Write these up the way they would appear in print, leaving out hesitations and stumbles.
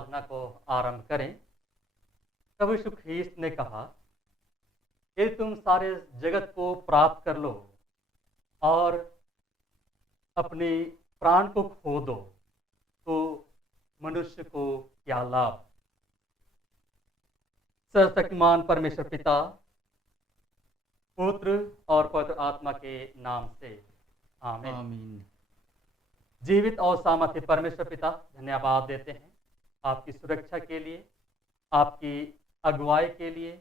आराधना को आरंभ करें। प्रभु यीशु ख्रीस्त ने कहा, यदि तुम सारे जगत को प्राप्त कर लो और अपने प्राण को खो दो तो मनुष्य को क्या लाभ। सर्वशक्तिमान परमेश्वर पिता, पुत्र और पवित्र आत्मा के नाम से आमीन। आमीन। जीवित और सामर्थ्य परमेश्वर पिता, धन्यवाद देते हैं आपकी सुरक्षा के लिए, आपकी अगुवाई के लिए,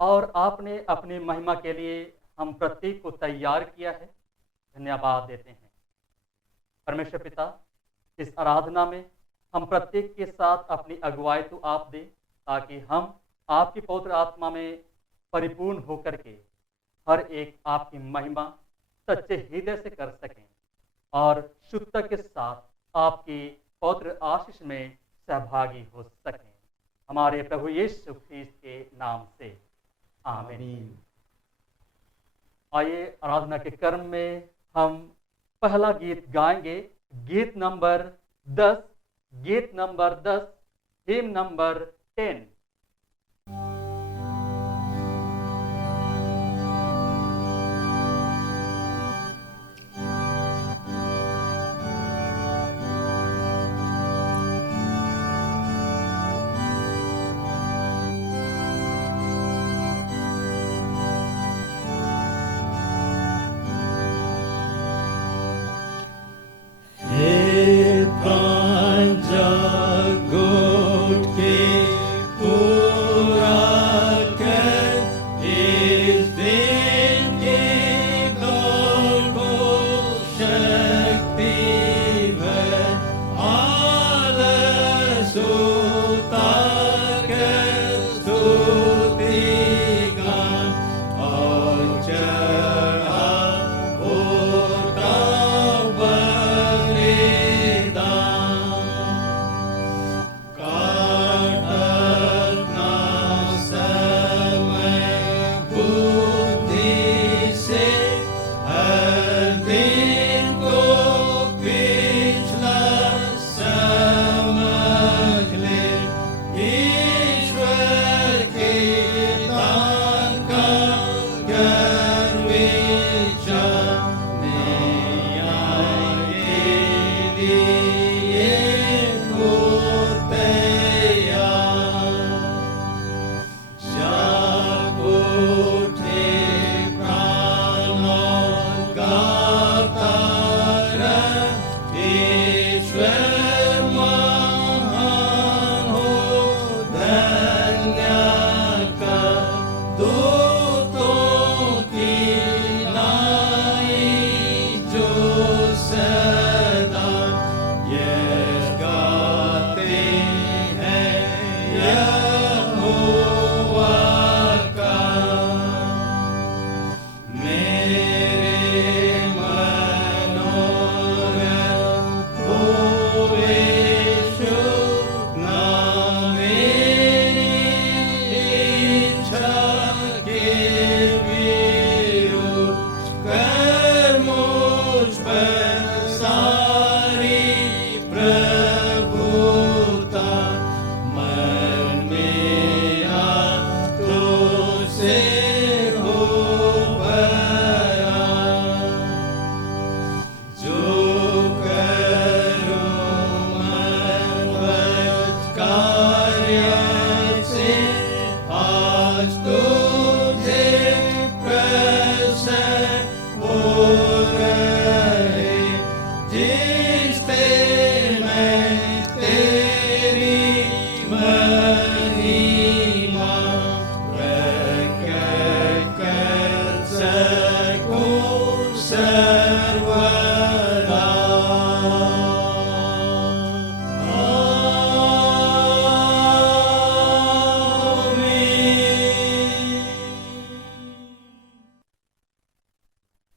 और आपने अपनी महिमा के लिए हम प्रत्येक को तैयार किया है। धन्यवाद देते हैं परमेश्वर पिता। इस आराधना में हम प्रत्येक के साथ अपनी अगुवाई तो आप दें, ताकि हम आपकी पवित्र आत्मा में परिपूर्ण होकर के हर एक आपकी महिमा सच्चे हृदय से कर सकें और शुद्धता के साथ आपकी पवित्र आशीष में सहभागी हो सकें। हमारे प्रभु यीशु ख्रीस्त के नाम से आमीन। आइए आराधना के क्रम में हम पहला गीत गाएंगे। गीत नंबर 10, हिम नंबर 10।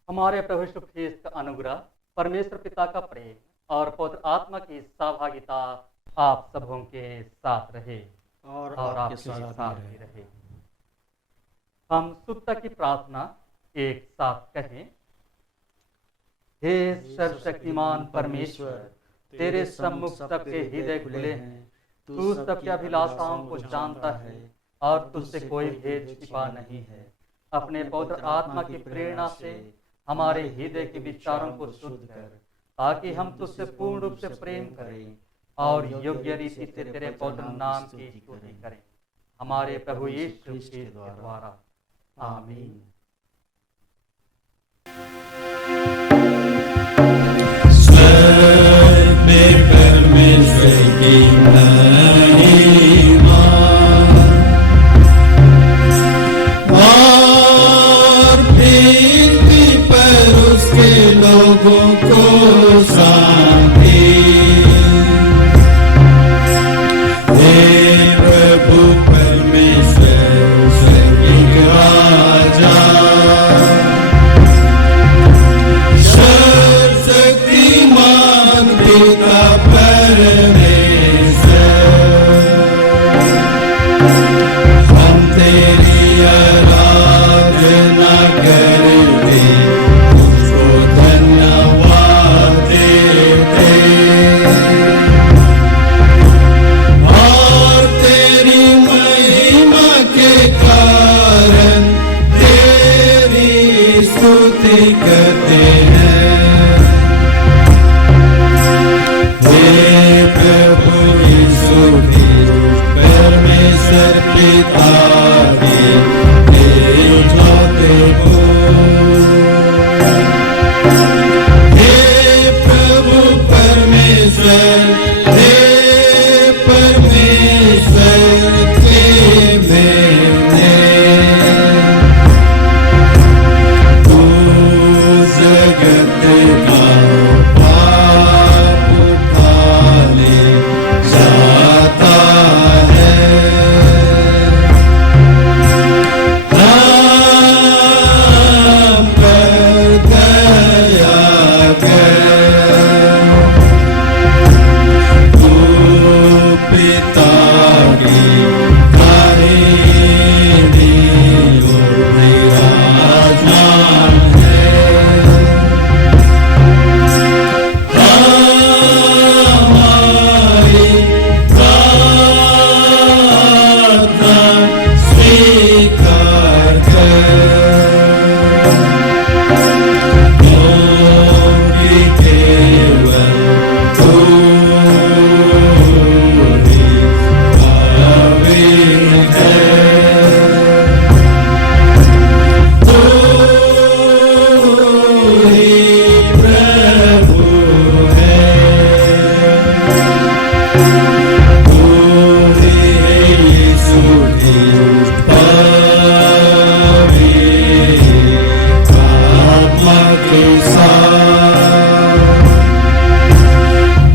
हमारे प्रभु यीशु ख्रीस्त का अनुग्रह, परमेश्वर पिता का प्रेम और पवित्र आत्मा की सहभागिता आप सबों के साथ रहे और आपके साथ भी रहे। हम सुत्ता की प्रार्थना एक साथ कहें। हे सर्वशक्तिमान परमेश्वर, तेरे सम्मुख सबके हृदय खुले हैं, तू सबकी अभिलाषाओं को जानता है और तुझसे कोई भेद छिपा नहीं है। अपने पवित्र आत्मा की प्रेरणा से हमारे हृदय के विचारों को शुद्ध कर, ताकि हम तुझसे पूर्ण रूप से प्रेम करें और योग्य रीति से तेरे पवित्र नाम की स्तुति करें, हमारे प्रभु यीशु मसीह के द्वारा। आमीन। स्वर्ग में परमेश्वर की महिमा और पृथ्वी पर उसके लोगों को शांति। हे प्रभु परमेश्वर स्वर्गीय राजा, सर्वशक्तिमान पिता परमेश्वर, हम तेरी आराधना करते, तुझको धन्यवाद देते और तेरी महिमा के कारण तेरी स्तुति करते हैं। हे प्रभु यीशु परमेश्वर पिता के इकलौते पुत्र, हे प्रभु परमेश्वर, हे परमेश्वर के मेरे, तू जगत का पाप उठा ले जाता है। हम पर दया कर, तू पिता की दाहिनी ओर विराजमान है। हमारी प्रार्थना स्वीकार कर, क्योंकि केवल तू ही पवित्र है। तू ही प्रभु है, तू ही यीशु पवित्र आत्मा के साथ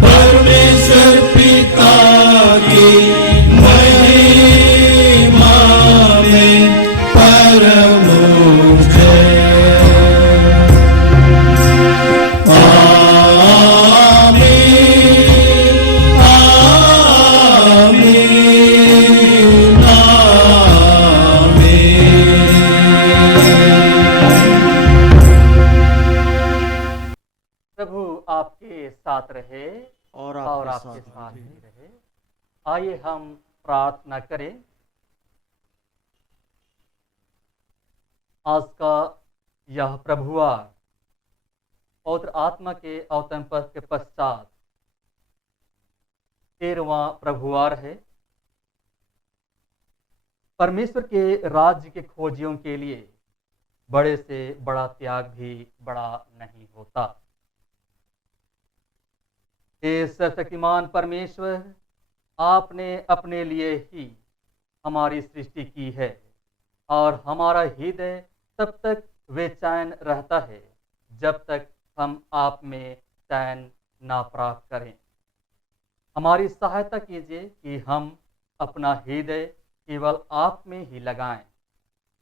परमेश्वर पिता की महिमा में परम जय। आमीन, आमीन, आमीन। प्रभु आपके साथ रहे और और आपके आपके साथ साथ रहे। ही रहे। आइए हम प्रार्थना करें। आज का यह प्रभुवार पवित्र आत्मा के अवतरण पथ के पश्चात 13वां प्रभुवार है। परमेश्वर के राज्य के खोजियों के लिए बड़े से बड़ा त्याग भी बड़ा नहीं होता। हे सर्वशक्तिमान परमेश्वर, आपने अपने लिए ही हमारी सृष्टि की है और हमारा हृदय तब तक बेचैन रहता है जब तक हम आप में चैन ना प्राप्त करें। हमारी सहायता कीजिए कि हम अपना हृदय केवल आप में ही लगाएं,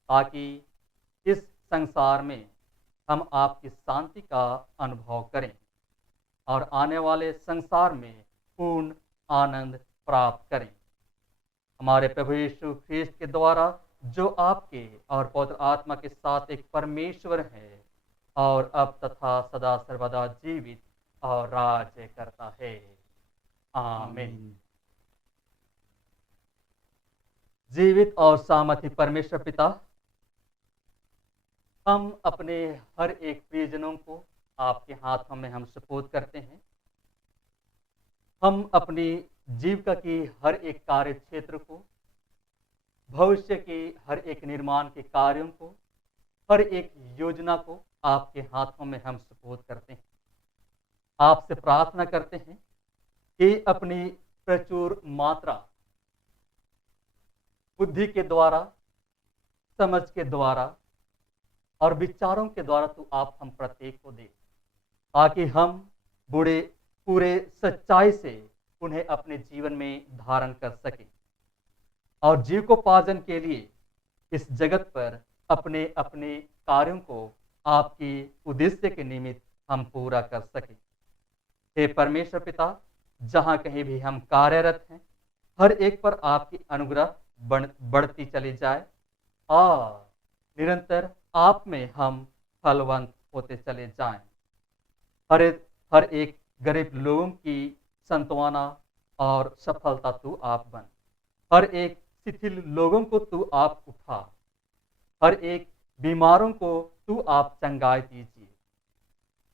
ताकि इस संसार में हम आपकी शांति का अनुभव करें और आने वाले संसार में पूर्ण आनंद प्राप्त करें। हमारे प्रभु यीशु ख्रीस्त के द्वारा जो आपके और पवित्र आत्मा के साथ एक परमेश्वर है और अब तथा सदा सर्वदा जीवित और राज्य करता है। आमीन। जीवित और सामर्थी परमेश्वर पिता, हम अपने हर एक प्रियजनों को आपके हाथों में हम सुपुर्द करते हैं। हम अपनी जीविका की हर एक कार्य क्षेत्र को, भविष्य के हर एक निर्माण के कार्यों को, हर एक योजना को आपके हाथों में हम सुपुर्द करते हैं। आपसे प्रार्थना करते हैं कि अपनी प्रचुर मात्रा बुद्धि के द्वारा, समझ के द्वारा और विचारों के द्वारा तू आप हम प्रत्येक को दे, ताकि हम पूरे सच्चाई से उन्हें अपने जीवन में धारण कर सकें और जीविकोपार्जन के लिए इस जगत पर अपने अपने कार्यों को आपकी उद्देश्य के निमित्त हम पूरा कर सकें। हे परमेश्वर पिता, जहाँ कहीं भी हम कार्यरत हैं, हर एक पर आपकी अनुग्रह बढ़ती चली जाए और निरंतर आप में हम फलवंत होते चले जाएं। हर एक गरीब लोगों की सांत्वना और सफलता तू आप बन। हर एक शिथिल लोगों को तू आप उठा। हर एक बीमारों को तू आप चंगाई दीजिए।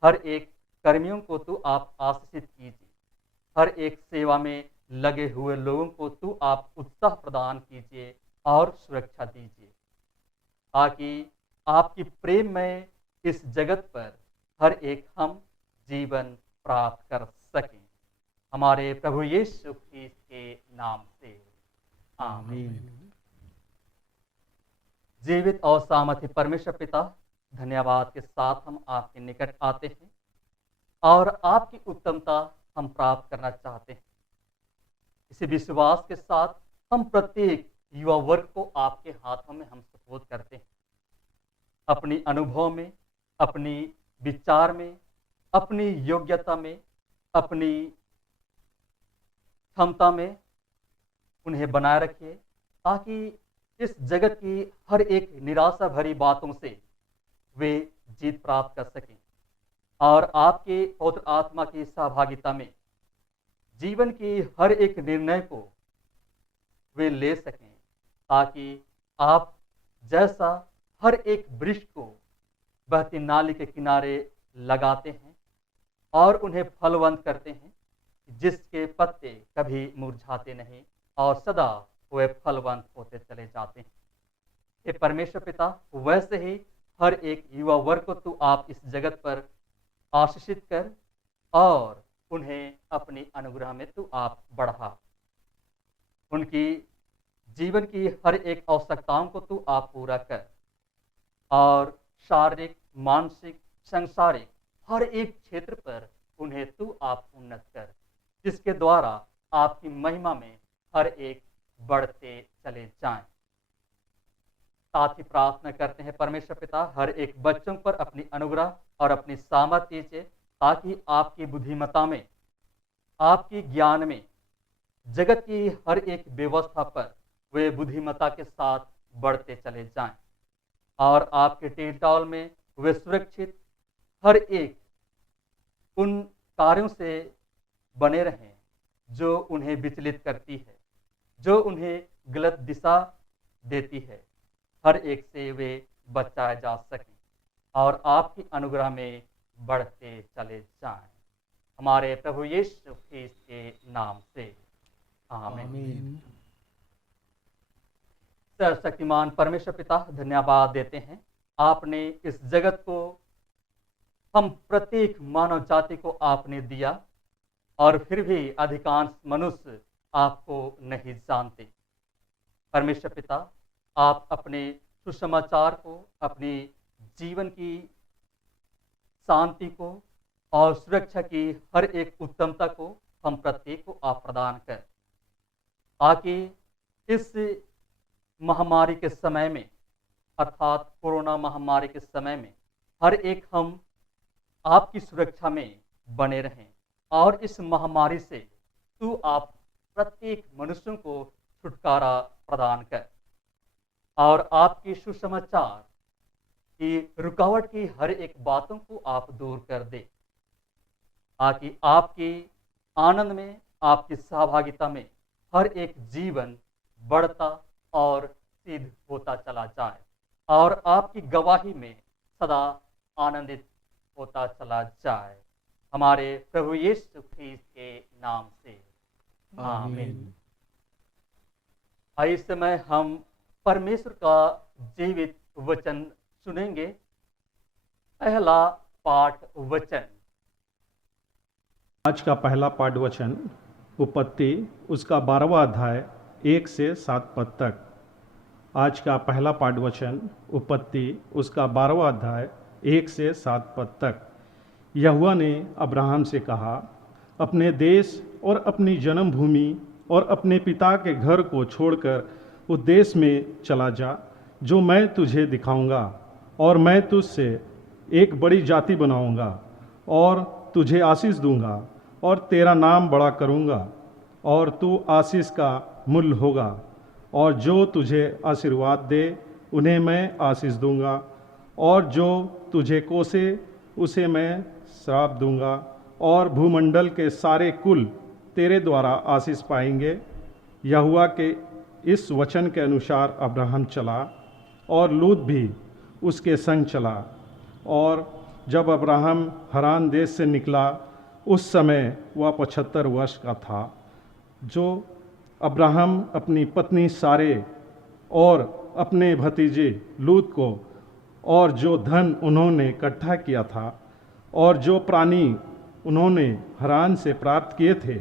हर एक कर्मियों को तू आप आशीषित कीजिए। हर एक सेवा में लगे हुए लोगों को तू आप उत्साह प्रदान कीजिए और सुरक्षा दीजिए, ताकि आपकी प्रेम में इस जगत पर हर एक हम जीवन प्राप्त कर सकें। हमारे प्रभु यीशु ख्रीस्त के नाम से आमीन। जीवित और सामर्थी परमेश्वर पिता, धन्यवाद के साथ हम आपके निकट आते हैं और आपकी उत्तमता हम प्राप्त करना चाहते हैं। इसी विश्वास के साथ हम प्रत्येक युवा वर्ग को आपके हाथों में हम सुपुर्द करते हैं। अपनी अनुभव में, अपनी विचार में, अपनी योग्यता में, अपनी क्षमता में उन्हें बनाए रखिए, ताकि इस जगत की हर एक निराशा भरी बातों से वे जीत प्राप्त कर सकें और आपके पवित्र आत्मा की सहभागिता में जीवन की हर एक निर्णय को वे ले सकें, ताकि आप जैसा हर एक वृक्ष को बहती नाली के किनारे लगाते हैं और उन्हें फलवंत करते हैं, जिसके पत्ते कभी मुरझाते नहीं और सदा वे फलवंत होते चले जाते हैं। हे परमेश्वर पिता, वैसे ही हर एक युवा वर्ग को तू आप इस जगत पर आशीषित कर और उन्हें अपनी अनुग्रह में तू आप बढ़ा। उनकी जीवन की हर एक आवश्यकताओं को तू आप पूरा कर और शारीरिक, मानसिक, सांसारिक हर एक क्षेत्र पर उन्हें तू आप उन्नत कर, जिसके द्वारा आपकी महिमा में हर एक बढ़ते चले जाएं। साथ ही प्रार्थना करते हैं परमेश्वर पिता, हर एक बच्चों पर अपनी अनुग्रह और अपनी सामर्थ्य दीजिए, ताकि आपकी बुद्धिमत्ता में, आपकी ज्ञान में, जगत की हर एक व्यवस्था पर वे बुद्धिमत्ता के साथ बढ़ते चले जाएं और आपके टेलटाल में वे सुरक्षित हर एक उन कार्यों से बने रहें जो उन्हें विचलित करती है, जो उन्हें गलत दिशा देती है। हर एक से वे बचाए जा सकें और आपकी अनुग्रह में बढ़ते चले जाएं। हमारे प्रभु यीशु ख्रीस्त के नाम से आमीन। सर्वशक्तिमान परमेश्वर पिता, धन्यवाद देते हैं, आपने इस जगत को, हम प्रत्येक मानव जाति को आपने दिया और फिर भी अधिकांश मनुष्य आपको नहीं जानते। परमेश्वर पिता, आप अपने सुसमाचार को, अपनी जीवन की शांति को और सुरक्षा की हर एक उत्तमता को हम प्रत्येक को आप प्रदान कर, ताकि इस महामारी के समय में, अर्थात कोरोना महामारी के समय में, हर एक हम आपकी सुरक्षा में बने रहें और इस महामारी से तू आप प्रत्येक मनुष्यों को छुटकारा प्रदान कर और आपकी सुसमाचार की रुकावट की हर एक बातों को आप दूर कर दे, ताकि आपकी आनंद में, आपकी सहभागिता में हर एक जीवन बढ़ता और सिद्ध होता चला जाए और आपकी गवाही में सदा आनंदित होता चला जाए, हमारे प्रभु यीशु ख्रीस्त के नाम से आमीन। इस समय हम परमेश्वर का जीवित वचन सुनेंगे। पहला पाठ वचन। आज का पहला पाठ वचन उत्पत्ति उसका 12वां अध्याय 1 से 7 पद तक। आज का पहला पाठ वचन उत्पत्ति उसका 12वां अध्याय 1 से 7 पद तक। यहोवा ने अब्राहम से कहा, अपने देश और अपनी जन्मभूमि और अपने पिता के घर को छोड़कर उस देश में चला जा जो मैं तुझे दिखाऊंगा, और मैं तुझसे एक बड़ी जाति बनाऊंगा और तुझे आशीष दूंगा और तेरा नाम बड़ा करूंगा, और तू आशीष का मूल होगा, और जो तुझे आशीर्वाद दे उन्हें मैं आशीष दूंगा, और जो तुझे कोसे उसे मैं श्राप दूंगा, और भूमंडल के सारे कुल तेरे द्वारा आशीष पाएंगे। यहोवा के इस वचन के अनुसार अब्राहम चला और लूत भी उसके संग चला। और जब अब्राहम हरान देश से निकला उस समय वह 75 वर्ष का था। जो अब्राहम अपनी पत्नी सारे और अपने भतीजे लूत को और जो धन उन्होंने इकट्ठा किया था और जो प्राणी उन्होंने हरान से प्राप्त किए थे,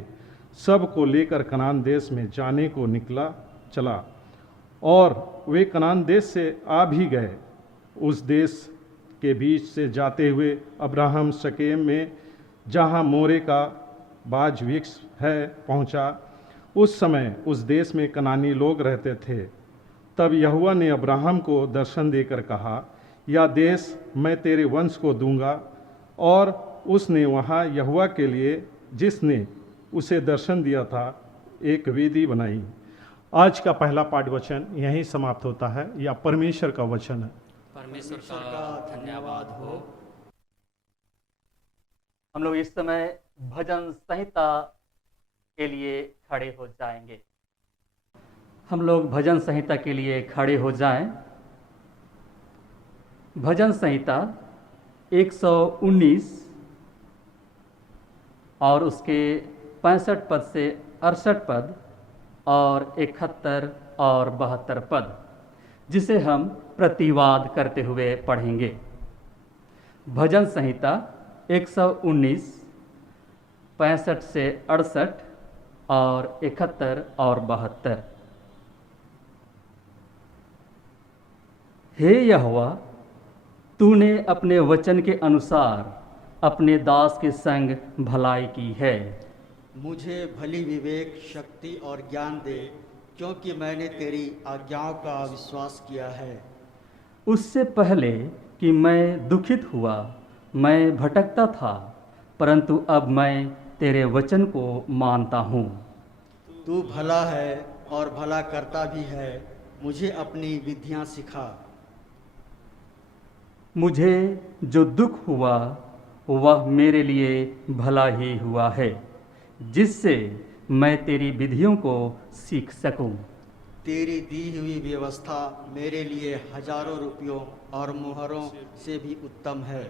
सब को लेकर कनान देश में जाने को चला। और वे कनान देश से आ भी गए। उस देश के बीच से जाते हुए अब्राहम शकेम में, जहाँ मोरे का बाज वृक्ष है, पहुँचा। उस समय उस देश में कनानी लोग रहते थे। तब यहोवा ने अब्राहम को दर्शन देकर कहा, यह देश मैं तेरे वंश को दूंगा। और उसने वहाँ यहोवा के लिए, जिसने उसे दर्शन दिया था, एक वेदी बनाई। आज का पहला पाठ वचन यहीं समाप्त होता है। यह परमेश्वर का वचन है। परमेश्वर का धन्यवाद हो। हम लोग इस समय भजन संहिता के लिए खड़े हो जाएंगे। हम लोग भजन संहिता के लिए खड़े हो जाएं। भजन संहिता 119 और उसके 65 पद से 68 पद और 71 और 72 पद, जिसे हम प्रतिवाद करते हुए पढ़ेंगे। भजन संहिता 119, 65 से 68 और 71 और 72। हे यहोवा, तूने अपने वचन के अनुसार अपने दास के संग भलाई की है। मुझे भली विवेक, शक्ति और ज्ञान दे, क्योंकि मैंने तेरी आज्ञाओं का विश्वास किया है। उससे पहले कि मैं दुखित हुआ, मैं भटकता था, परंतु अब मैं तेरे वचन को मानता हूँ। तू भला है और भला करता भी है, मुझे अपनी विधियाँ सिखा। मुझे जो दुख हुआ वह मेरे लिए भला ही हुआ है, जिससे मैं तेरी विधियों को सीख सकूं। तेरी दी हुई व्यवस्था मेरे लिए हजारों रुपयों और मुहरों से भी उत्तम है।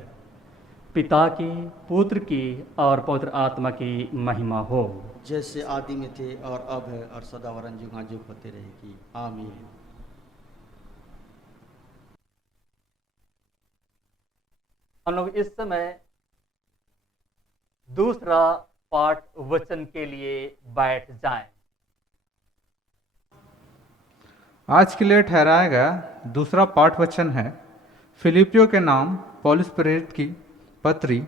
पिता की, पुत्र की और पवित्र आत्मा की महिमा हो, जैसे आदि में थे और अब है और सदा वरन जुग होते रहेगी। आमीन। हम लोग इस समय दूसरा पाठ वचन के लिए बैठ जाएं। आज के लिए ठहराया गया दूसरा पाठ वचन है फिलिपियों के नाम पौलुस प्रेरित की पत्री,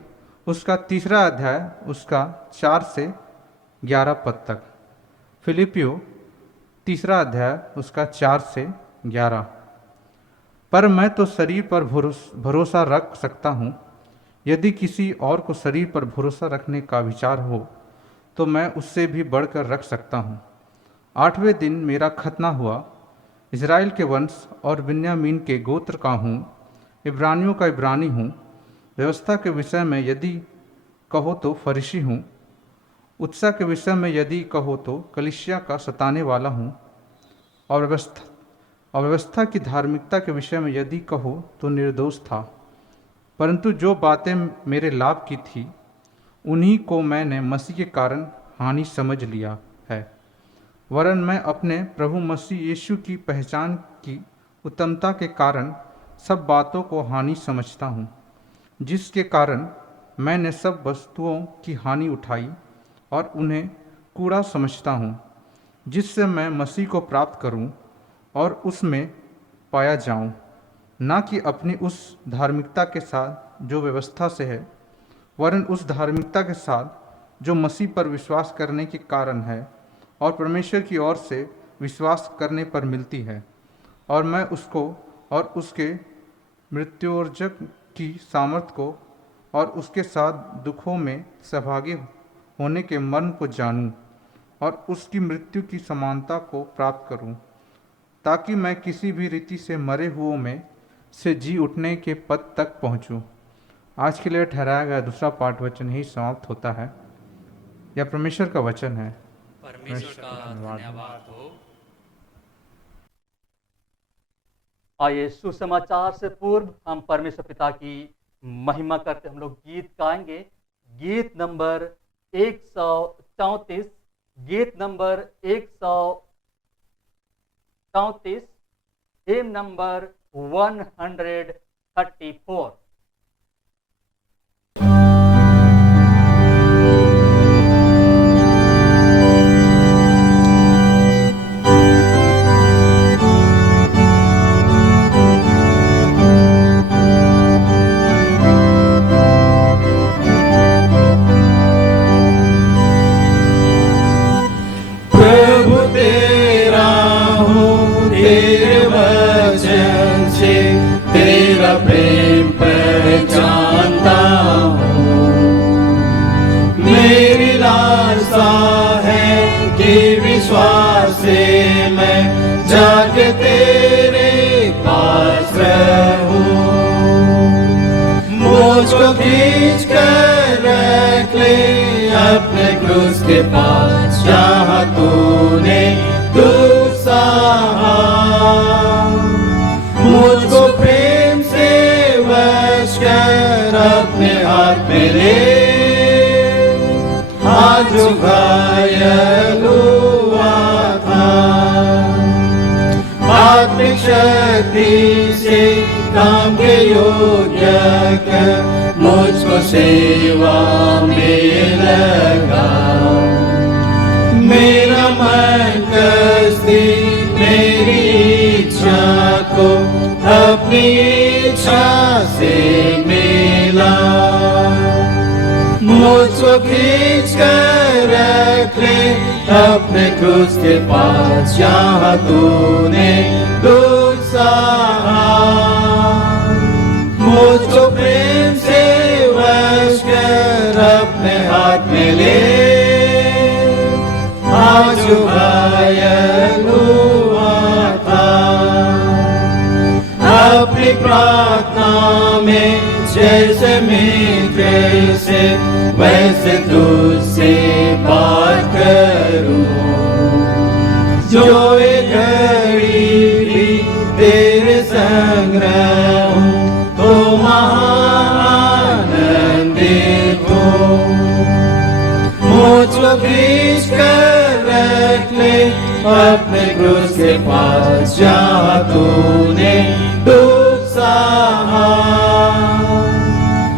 उसका 3 अध्याय, उसका 4 से 11 पद तक। फिलिपियों 3 अध्याय, उसका 4 से 11। पर मैं तो शरीर पर भरोसा रख सकता हूँ। यदि किसी और को शरीर पर भरोसा रखने का विचार हो तो मैं उससे भी बढ़कर रख सकता हूँ। 8वें दिन मेरा खतना हुआ। इज़राइल के वंश और बिन्यामीन के गोत्र का हूँ। इब्रानियों का इब्रानी हूँ। व्यवस्था के विषय में यदि कहो तो फरीसी हूँ। उत्साह के विषय में यदि कहो तो कलीसिया का सताने वाला हूँ। और और व्यवस्था की धार्मिकता के विषय में यदि कहो तो निर्दोष था, परंतु जो बातें मेरे लाभ की थी उन्हीं को मैंने मसीह के कारण हानि समझ लिया है। वरन मैं अपने प्रभु मसीह यीशु की पहचान की उत्तमता के कारण सब बातों को हानि समझता हूँ, जिसके कारण मैंने सब वस्तुओं की हानि उठाई और उन्हें कूड़ा समझता हूँ, जिससे मैं मसीह को प्राप्त करूँ और उसमें पाया जाऊँ, ना कि अपनी उस धार्मिकता के साथ जो व्यवस्था से है, वरन उस धार्मिकता के साथ जो मसीह पर विश्वास करने के कारण है और परमेश्वर की ओर से विश्वास करने पर मिलती है। और मैं उसको और उसके मृत्युर्जक की सामर्थ को और उसके साथ दुखों में सहभागी होने के मर्म को जानूं और उसकी मृत्यु की समानता को प्राप्त करूं, ताकि मैं किसी भी रीति से मरे हुओं में से जी उठने के पद तक पहुंचूं। आज के लिए ठहराया गया दूसरा पाठ वचन ही समाप्त होता है। यह परमेश्वर का वचन है। परमेश्वर का धन्यवाद हो। आइए सुसमाचार से पूर्व हम परमेश्वर पिता की महिमा करते हम लोग गीत गाएंगे। गीत नंबर 134, गीत नंबर 134, हिम नंबर 134। प्रभु तेरा हूँ, तेरे वचन से तेरा प्रेम पहचानता हूँ। मेरी लालसा है कि विश्वास से मैं जाके तेरे पास रहूं। मुझको खींच कर रख ले अपने क्रूस के पास, जहाँ तूने दुख सहा। मुझको प्रेम से वश कर अपने हाथ में ले, हाथ जो घायल हुआ था। आत्मिक शक्ति से काम के योग्य कर मुझको सेवा में लगा। मेरा मन कसदी मेरी इच्छा को अपनी इच्छा से मिला। मुझको खींच कर रख ले अपने क्रूस के पास, जहाँ तूने दुख सहा। मुझको प्रेम से वश कर अपने हाथ में ले, आज घायल हुआ था। अपनी प्रार्थना में जैसे मित्र से वैसे तुझसे बात करूं। जो एक घड़ी भी तेरे संग रहूं तो महाआनंदित हूँ। मुझको खींच कर रख ले अपने क्रूस के पास, जहाँ तूने दुख सहा।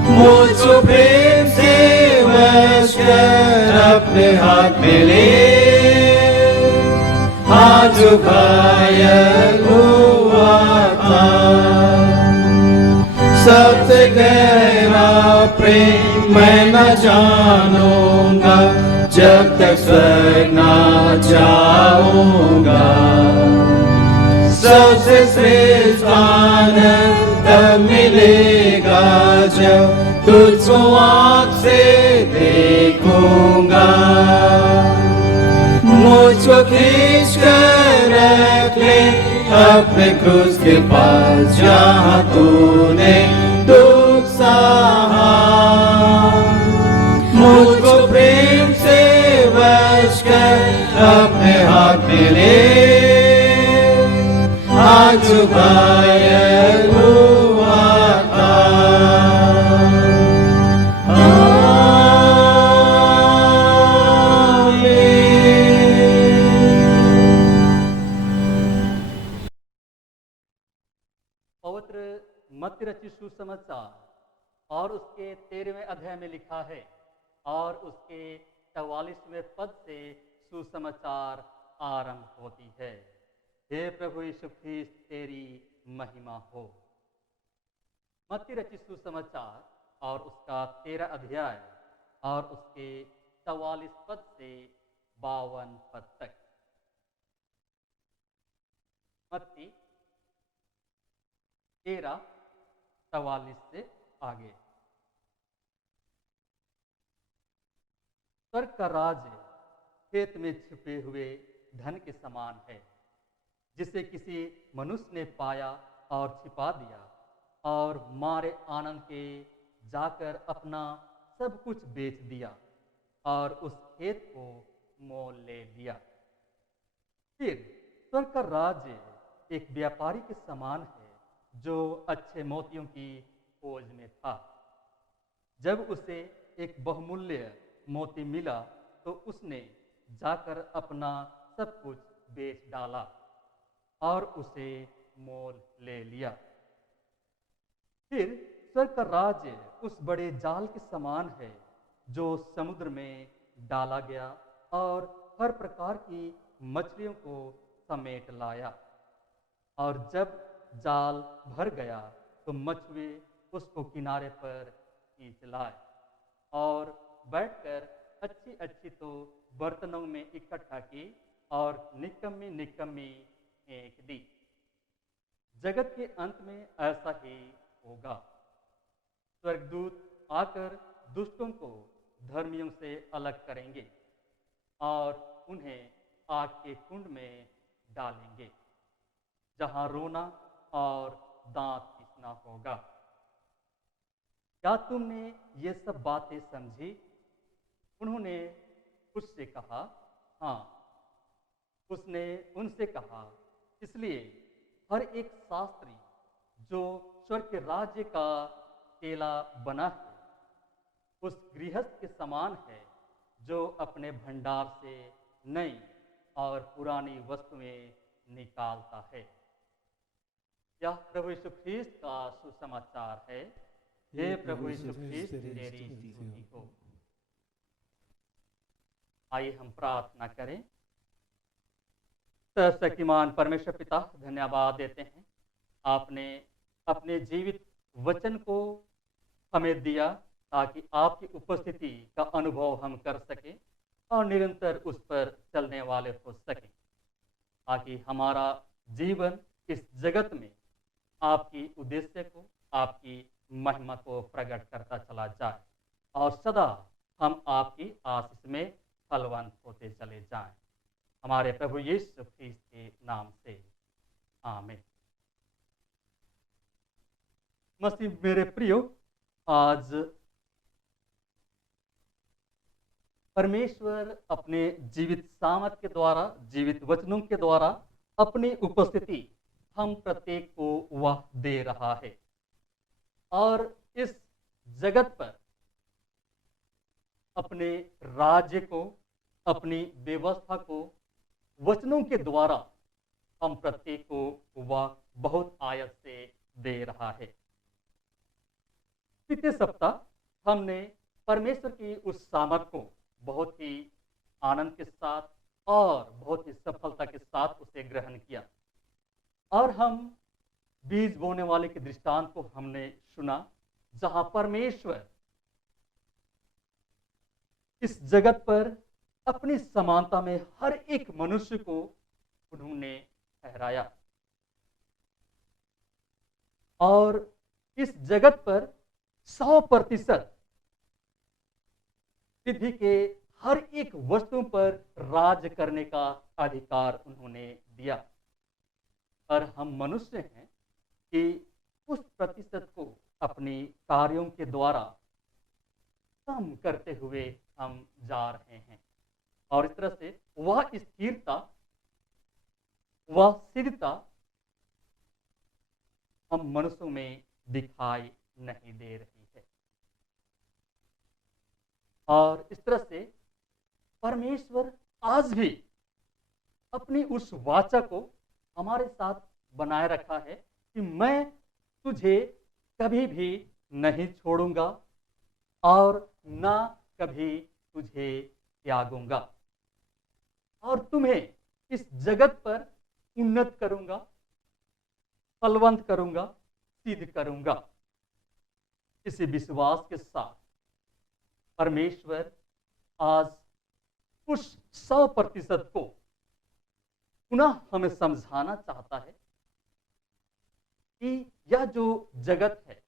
मुझको प्रेम से वश कर अपने हाथ में ले, आज घायल हुआ था। सबसे गहरा प्रेम मैं न जानूंगा जब तक स्वर्ग ना जाऊंगा। सबसे श्रेष्ठ आनंद तब मिलेगा जब तुझको आँख से देखूंगा। मुझको खींच कर रख ले अपने क्रूस के पास, जहाँ तूने दुख सहा। मुझको प्रेम से वश कर अपने हाथ में ले, झुकाए आता। पवित्र मत्ती रचित सुसमाचार और उसके 13वें अध्याय में लिखा है और उसके 44वें पद से सुसमाचार आरंभ होती है। हे प्रभु यीशु ख्रीस्त, तेरी महिमा हो। मत्ती रचित सुसमाचार और उसका 13 अध्याय और उसके 44 पद से 52 पद तक। मत्ती 13 44 से आगे। स्वर्ग का राज्य खेत में छिपे हुए धन के समान है, जिसे किसी मनुष्य ने पाया और छिपा दिया और मारे आनंद के जाकर अपना सब कुछ बेच दिया और उस खेत को मोल ले लिया। फिर स्वर्ग का राज्य एक व्यापारी के समान है जो अच्छे मोतियों की खोज में था। जब उसे एक बहुमूल्य मोती मिला तो उसने जाकर अपना सब कुछ बेच डाला और उसे मोल ले लिया। फिर स्वर्ग का राज्य उस बड़े जाल के समान है जो समुद्र में डाला गया और हर प्रकार की मछलियों को समेट लाया। और जब जाल भर गया तो मछुए उसको किनारे पर खींच लाए और बैठकर अच्छी अच्छी तो बर्तनों में इकट्ठा की और निकम्मी निकम्मी फेंक दी। जगत के अंत में ऐसा ही होगा। स्वर्गदूत आकर दुष्टों को धर्मियों से अलग करेंगे और उन्हें आग के कुंड में डालेंगे, जहां रोना और दांत पीसना होगा। क्या तुमने ये सब बातें समझी? उन्होंने उससे कहा, हाँ। उसने उनसे कहा, इसलिए हर एक शास्त्री जो स्वर्ग के राज्य का केला बना है उस गृहस्थ के समान है जो अपने भंडार से नई और पुरानी वस्तुएं निकालता है। यह प्रभु यीशु ख्रीस्त का सुसमाचार है। हे प्रभु यीशु ख्रीस्त, तेरी स्तुति हो। आइए हम प्रार्थना करें। सर्वशक्तिमान परमेश्वर पिता, धन्यवाद देते हैं, आपने अपने जीवित वचन को हमें दिया ताकि आपकी उपस्थिति का अनुभव हम कर सकें और निरंतर उस पर चलने वाले हो सकें, ताकि हमारा जीवन इस जगत में आपकी उद्देश्य को, आपकी महिमा को प्रकट करता चला जाए और सदा हम आपकी आशीष में फलवंत होते चले जाएं। हमारे प्रभु यीशु ख्रीस्त के नाम से आमीन। मसीह मेरे प्रियो, आज परमेश्वर अपने जीवित सामर्थ के द्वारा, जीवित वचनों के द्वारा अपनी उपस्थिति हम प्रत्येक को वह दे रहा है और इस जगत पर अपने राज्य को, अपनी व्यवस्था को वचनों के द्वारा हम प्रत्येक को वह बहुत आयत से दे रहा है। पिछले सप्ताह हमने परमेश्वर की उस सामर्थ को बहुत ही आनंद के साथ और बहुत ही सफलता के साथ उसे ग्रहण किया और हम बीज बोने वाले के दृष्टांत को हमने सुना, जहां परमेश्वर इस जगत पर अपनी समानता में हर एक मनुष्य को उन्होंने ठहराया और इस जगत पर 100% पृथ्वी के हर एक वस्तु पर राज करने का अधिकार उन्होंने दिया। और हम मनुष्य हैं कि उस प्रतिशत को अपनी कार्यों के द्वारा कम करते हुए हम जा रहे हैं और इस तरह से वह स्थिरता, वह सिद्धता हम मनुष्यों में दिखाई नहीं दे रही है। और इस तरह से परमेश्वर आज भी अपनी उस वाचा को हमारे साथ बनाए रखा है कि मैं तुझे कभी भी नहीं छोड़ूंगा और ना कभी तुझे त्यागूंगा, और तुम्हें इस जगत पर उन्नत करूंगा, फलवंत करूंगा, सिद्ध करूंगा। इसी विश्वास के साथ परमेश्वर आज उस 100% को पुनः हमें समझाना चाहता है कि यह जो जगत है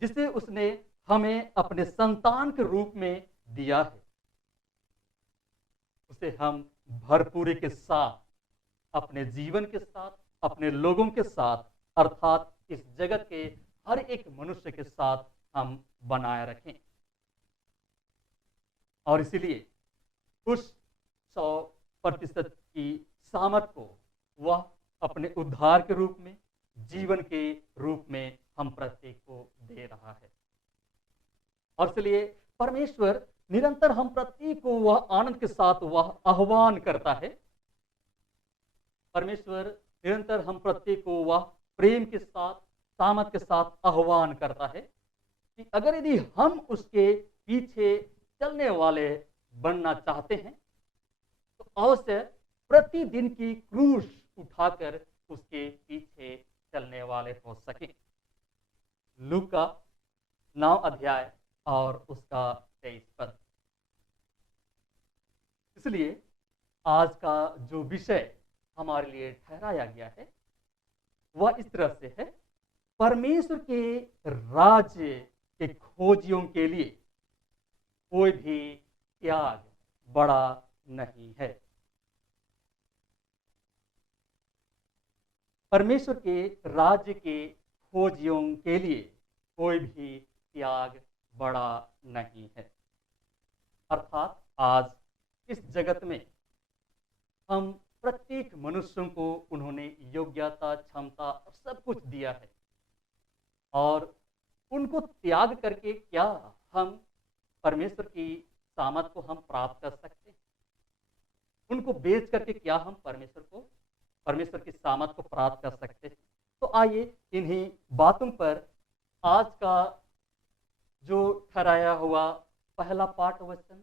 जिसे उसने हमें अपने संतान के रूप में दिया है, उसे हम भरपूरी के साथ अपने जीवन के साथ, अपने लोगों के साथ, अर्थात इस जगत के हर एक मनुष्य के साथ हम बनाए रखें। और इसलिए उस 100% की सामर्थ को वह अपने उद्धार के रूप में, जीवन के रूप में हम प्रत्येक को दे रहा है। और इसलिए परमेश्वर निरंतर हम प्रत्येक को वह आनंद के साथ वह आह्वान करता है। परमेश्वर निरंतर हम प्रत्येक को वह प्रेम के साथ, सामर्थ के साथ आह्वान करता है कि अगर यदि हम उसके पीछे चलने वाले बनना चाहते हैं तो अवश्य प्रतिदिन की क्रूस उठाकर उसके पीछे चलने वाले हो सके। लूका 9 अध्याय और उसका 23 पद। इसलिए आज का जो विषय हमारे लिए ठहराया गया है वह इस तरह से है, परमेश्वर के राज्य के खोजियों के लिए कोई भी त्याग बड़ा नहीं है। परमेश्वर के राज्य के खोजियों के लिए कोई भी त्याग बड़ा नहीं है। अर्थात आज इस जगत में हम प्रत्येक मनुष्यों को उन्होंने योग्यता, क्षमता और सब कुछ दिया है, और उनको त्याग करके क्या हम परमेश्वर की सामर्थ को हम प्राप्त कर सकते हैं? उनको बेच करके क्या हम परमेश्वर की सामर्थ को प्राप्त कर सकते हैं? तो आइए इन्हीं बातों पर आज का जो ठहराया हुआ पहला पाठ वचन,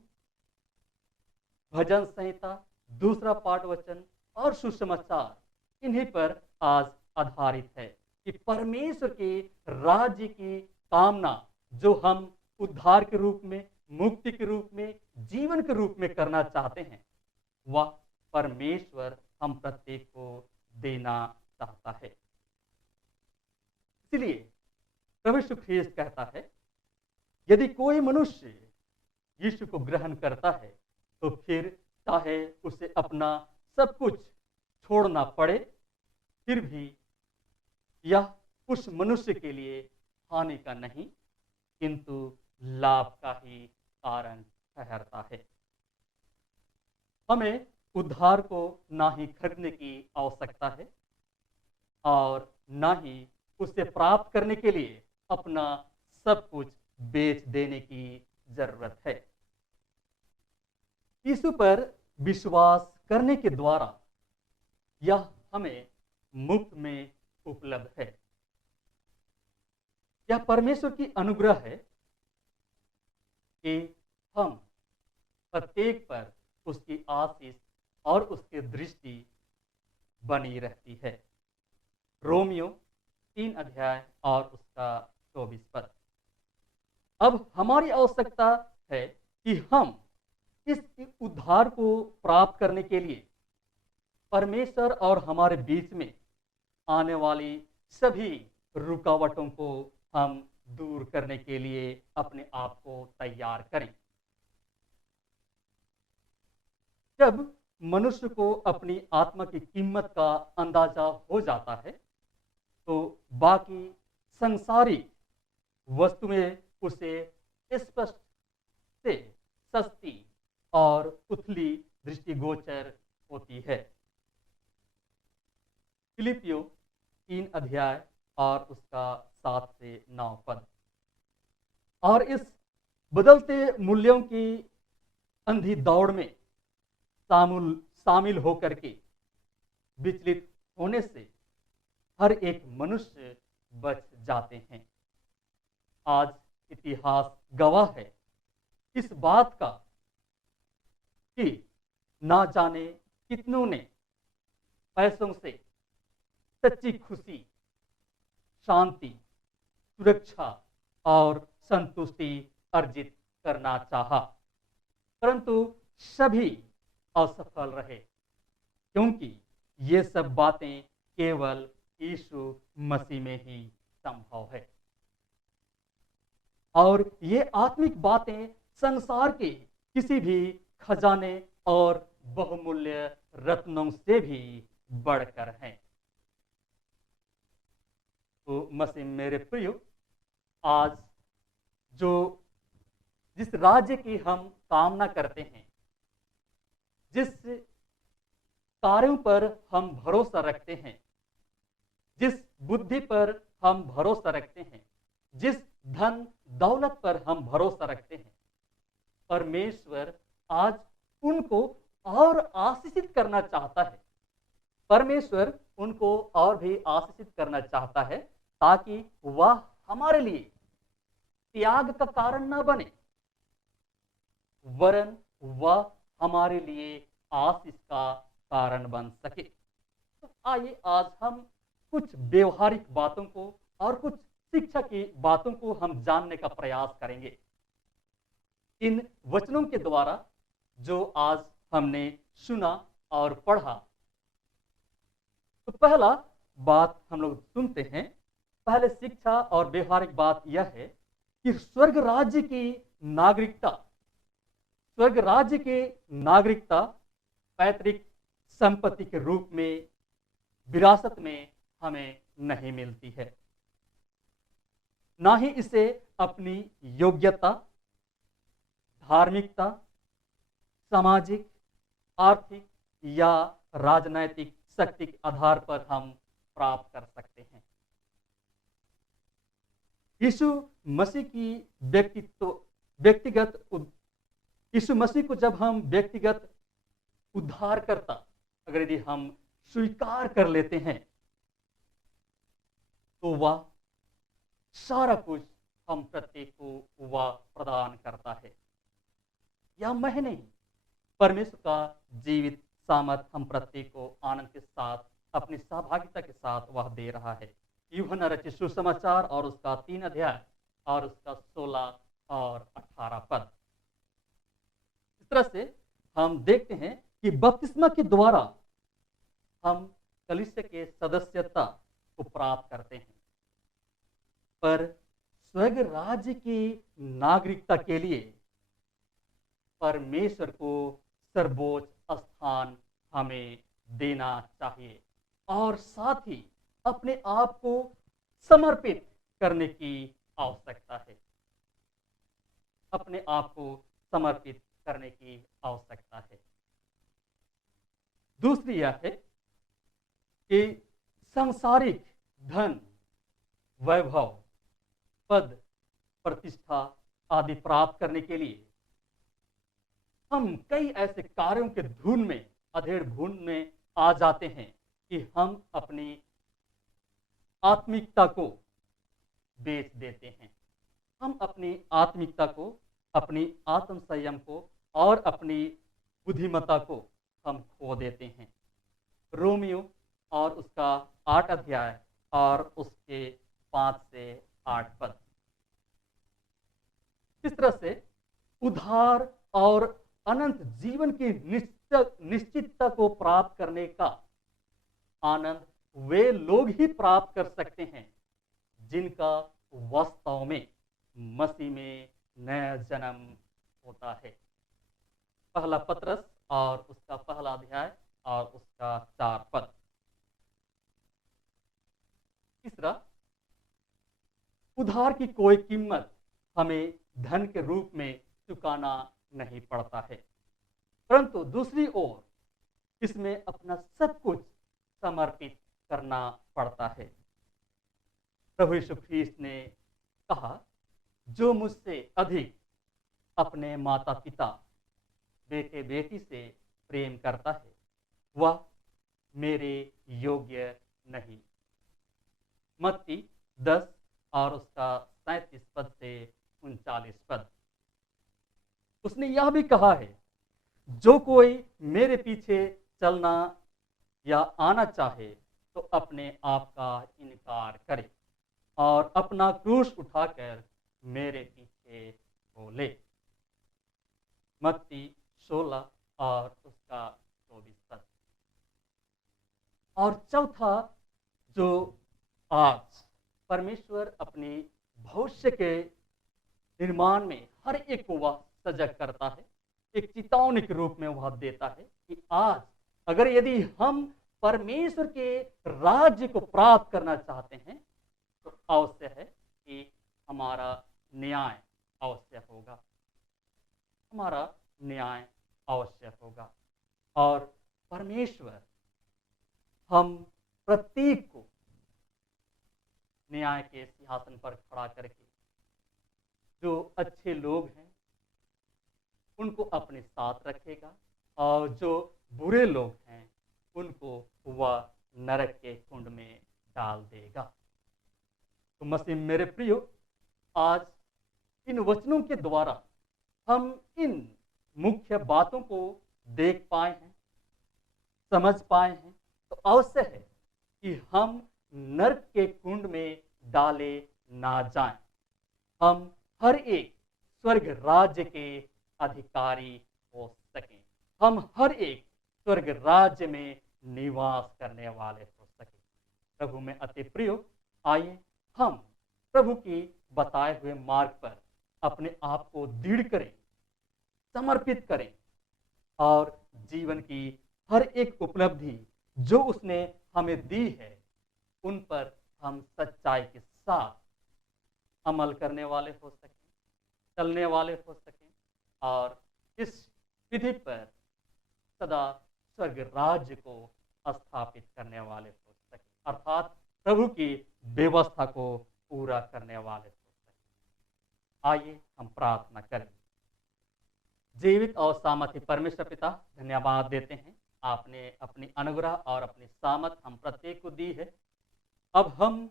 भजन संहिता, दूसरा पाठ वचन और सुसमाचार, इन्हीं पर आज आधारित है कि परमेश्वर के राज्य की कामना जो हम उद्धार के रूप में, मुक्ति के रूप में, जीवन के रूप में करना चाहते हैं, वह परमेश्वर हम प्रत्येक को देना चाहता है। इसलिए प्रभु यीशु ख्रीस्त कहता है, यदि कोई मनुष्य यीशु को ग्रहण करता है तो फिर चाहे उसे अपना सब कुछ छोड़ना पड़े, फिर भी यह उस मनुष्य के लिए हानि का नहीं किंतु लाभ का ही कारण ठहरता है। हमें उद्धार को ना ही खरीदने की आवश्यकता है और ना ही उसे प्राप्त करने के लिए अपना सब कुछ बेच देने की जरूरत है। यीशु पर विश्वास करने के द्वारा यह हमें मुफ्त में उपलब्ध है। यह परमेश्वर की अनुग्रह है कि हम प्रत्येक पर उसकी आशीष और उसकी दृष्टि बनी रहती है। रोमियो 3 अध्याय और उसका 24 पद। अब हमारी आवश्यकता है कि हम इस उद्धार को प्राप्त करने के लिए परमेश्वर और हमारे बीच में आने वाली सभी रुकावटों को हम दूर करने के लिए अपने आप को तैयार करें। जब मनुष्य को अपनी आत्मा की कीमत का अंदाजा हो जाता है तो बाकी संसारिक वस्तुएं उसे स्पष्ट से सस्ती और उथली दृष्टिगोचर होती है। फिलिपियो 3 अध्याय और उसका 7 से 9 पद। और इस बदलते मूल्यों की अंधी दौड़ में शामिल होकर के विचलित होने से हर एक मनुष्य बच जाते हैं। आज इतिहास गवाह है इस बात का कि ना जाने कितनों ने पैसों से सच्ची खुशी, शांति, सुरक्षा और संतुष्टि अर्जित करना चाहा, परंतु सभी असफल रहे, क्योंकि ये सब बातें केवल यीशु मसीह में ही संभव है। और ये आत्मिक बातें संसार के किसी भी खजाने और बहुमूल्य रत्नों से भी बढ़कर हैं। तो मसीह मेरे प्रियो, आज जिस राज्य की हम कामना करते हैं, जिस कार्यों पर हम भरोसा रखते हैं, जिस बुद्धि पर हम भरोसा रखते हैं, जिस धन दौलत पर हम भरोसा रखते हैं, परमेश्वर आज उनको और आशीषित करना चाहता है। परमेश्वर उनको और भी आशीषित करना चाहता है, ताकि वह हमारे लिए त्याग का कारण न बने, वरन वह हमारे लिए आशीष का कारण बन सके। तो आइए आज हम कुछ व्यवहारिक बातों को और कुछ शिक्षा की बातों को हम जानने का प्रयास करेंगे इन वचनों के द्वारा जो आज हमने सुना और पढ़ा। तो पहला बात हम लोग सुनते हैं। पहले शिक्षा और व्यवहारिक बात यह है कि स्वर्ग राज्य की नागरिकता पैतृक संपत्ति के रूप में विरासत में हमें नहीं मिलती है, ना ही इसे अपनी योग्यता, धार्मिकता, सामाजिक, आर्थिक या राजनैतिक शक्ति के आधार पर हम प्राप्त कर सकते हैं। यीशु मसीह को जब हम व्यक्तिगत उद्धारकर्ता अगर यदि हम स्वीकार कर लेते हैं, तो वह सारा कुछ हम प्रत्येक को वह प्रदान करता है। या मैं नहीं, परमेश्वर का जीवित सामर्थ हम प्रत्येक को आनंद के साथ अपनी सहभागिता के साथ वह दे रहा है। यूहन्ना रचित सुसमाचार और उसका 3 अध्याय और उसका 16 और 18 पद। इस तरह से हम देखते हैं कि बपतिस्मा के द्वारा हम कलीसिया के सदस्यता को प्राप्त करते हैं, पर स्वर्ग राज्य की नागरिकता के लिए परमेश्वर को सर्वोच्च स्थान हमें देना चाहिए और साथ ही अपने आप को समर्पित करने की आवश्यकता है। अपने आप को समर्पित करने की आवश्यकता है। दूसरी यह है कि सांसारिक धन, वैभव, पद, प्रतिष्ठा आदि प्राप्त करने के लिए हम कई ऐसे कार्यों के अधेड़ धुन में आ जाते हैं कि हम अपनी आत्मिकता को बेच देते हैं। हम अपनी आत्मिकता को, अपनी आत्म संयम को और अपनी बुद्धिमत्ता को हम खो देते हैं। रोमियो और उसका 8 अध्याय और उसके 5 से 8 पद। इस तरह से उद्धार और अनंत जीवन की निश्चितता को प्राप्त करने का आनंद वे लोग ही प्राप्त कर सकते हैं जिनका वास्तव में मसीह में नया जन्म होता है। पहला पत्रस और उसका पहला अध्याय और उसका 4 पद। तीसरा, उधार की कोई कीमत हमें धन के रूप में चुकाना नहीं पड़ता है, परंतु दूसरी ओर इसमें अपना सब कुछ समर्पित करना पड़ता है। प्रभु यीशु ख्रीस्त ने कहा, जो मुझसे अधिक अपने माता पिता बेटे बेटी से प्रेम करता है वह मेरे योग्य नहीं। मत्ती 10 और उसका 37 पद से 39 पद। उसने यह भी कहा है, जो कोई मेरे पीछे चलना या आना चाहे तो अपने आप का इनकार करे और अपना क्रूस उठाकर मेरे पीछे हो ले। मत्ती 16 और उसका 24 पद। और चौथा, जो आज परमेश्वर अपनी भविष्य के निर्माण में हर एक को वह सजग करता है, एक चेतावनी के रूप में वह देता है कि आज अगर यदि हम परमेश्वर के राज्य को प्राप्त करना चाहते हैं तो अवश्य है कि हमारा न्याय अवश्य होगा, हमारा न्याय अवश्य होगा। और परमेश्वर हम प्रत्येक को न्याय के सिंहासन पर खड़ा करके जो अच्छे लोग हैं उनको अपने साथ रखेगा और जो बुरे लोग हैं उनको वह नरक के कुंड में डाल देगा। तो मसीह मेरे प्रियो, आज इन वचनों के द्वारा हम इन मुख्य बातों को देख पाए हैं, समझ पाए हैं। तो अवश्य है कि हम नरक के कुंड में डाले ना जाएं। हम हर एक स्वर्ग राज्य के अधिकारी हो सकें, हम हर एक स्वर्ग राज्य में निवास करने वाले हो सकें। प्रभु में अति प्रियो, आइए हम प्रभु की बताए हुए मार्ग पर अपने आप को दृढ़ करें, समर्पित करें और जीवन की हर एक उपलब्धि जो उसने हमें दी है उन पर हम सच्चाई के साथ अमल करने वाले हो सकें, चलने वाले हो सकें और इस विधि पर सदा स्वर्ग राज्य को स्थापित करने वाले हो सकें, अर्थात प्रभु की व्यवस्था को पूरा करने वाले हो सकें। आइए हम प्रार्थना करें। जीवित और सामर्थ्य परमेश्वर पिता, धन्यवाद देते हैं, आपने अपनी अनुग्रह और अपनी सामर्थ हम प्रत्येक को दी है। अब हम